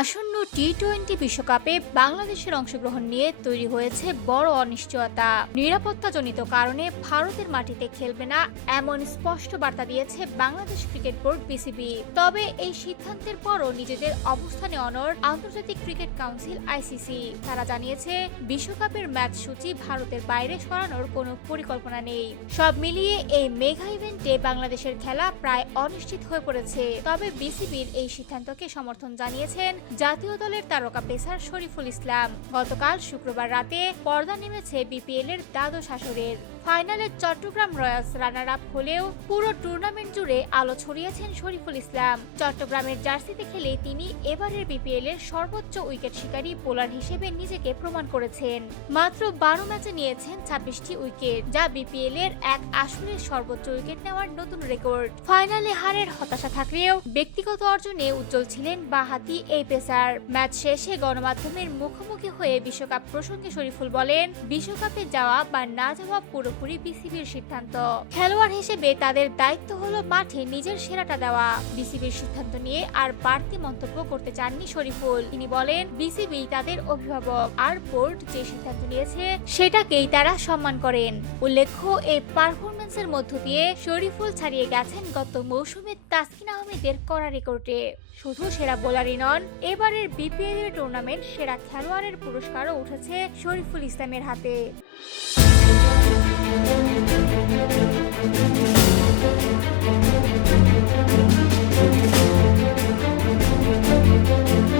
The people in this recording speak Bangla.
আসন্ন টি-20 বিশ্বকাপে বাংলাদেশের অংশগ্রহণ নিয়ে তৈরি হয়েছে বড় অনিশ্চয়তা। নিরাপত্তাজনিত কারণে ভারতের মাটিতে খেলবে না এমন স্পষ্ট বার্তা দিয়েছে বাংলাদেশ ক্রিকেট বোর্ড বিসিবি। তবে এই সিদ্ধান্তের পরও নিজেদের অবস্থানে অনড় আন্তর্জাতিক ক্রিকেট কাউন্সিল আইসিসি। তারা জানিয়েছে বিশ্বকাপের ম্যাচ সূচি ভারতের বাইরে সরানোর কোনো পরিকল্পনা নেই। সব মিলিয়ে এই মেগা ইভেন্টে বাংলাদেশের খেলা প্রায় অনিশ্চিত হয়ে পড়েছে। তবে বিসিবির এই সিদ্ধান্তকে সমর্থন জানিয়েছেন জাতীয় দলের তারকা পেসার শরীফুল ইসলাম। গতকাল শুক্রবার রাতে পর্দা নেমেছে বিপিএল এর দ্বাদশ আসরের। ফাইনালে চট্টগ্রাম রয়্যালস রানার আপ হলেও পুরো টুর্নামেন্ট জুড়ে আলো ছড়িয়েছেন শরীফুল ইসলাম। চট্টগ্রামের জার্সিতে খেলে তিনি এবারের বিপিএল এর সর্বোচ্চ উইকেট শিকারী বোলার হিসেবে নিজেকে প্রমাণ করেছেন। মাত্র 12 ম্যাচে নিয়েছেন 26টি উইকেট, যা বিপিএল এর এক আসরের সর্বোচ্চ উইকেট নেওয়ার নতুন রেকর্ড। ফাইনালে হারের হতাশা থাকলেও ব্যক্তিগত অর্জনে উজ্জ্বল ছিলেন বাঁহাতি এই পেসার। ম্যাচ শেষে গণমাধ্যমের মুখোমুখি হয়ে বিশ্বকাপ প্রসঙ্গে শরীফুল বলেন, বিশ্বকাপে যাওয়া বা না যাওয়া পুরোপুরি বিসিবির সিদ্ধান্ত। খেলোয়াড় হিসেবে তাদের দায়িত্ব হলো মাঠে নিজের সেরাটা দেওয়া। বিসিবির সিদ্ধান্ত নিয়ে আর বাড়তি মন্তব্য করতে চাননি শরীফুল। তিনি বলেন, বিসিবি তাদের অভিভাবক, আর বোর্ড যে সিদ্ধান্ত নিয়েছে সেটাকেই তারা সম্মান করেন। উল্লেখ্য, এই পারফরম্যান্সের মধ্য দিয়ে শরীফুল ছাড়িয়ে গেছেন গত মৌসুমে তাসকিন আহমেদের করা রেকর্ডে। শুধু সেরা বোলারই নন, এবারের বিপিএল এর টুর্নামেন্ট সেরা খেলোয়াড়ের পুরস্কারও উঠেছে শরীফুল ইসলামের হাতে।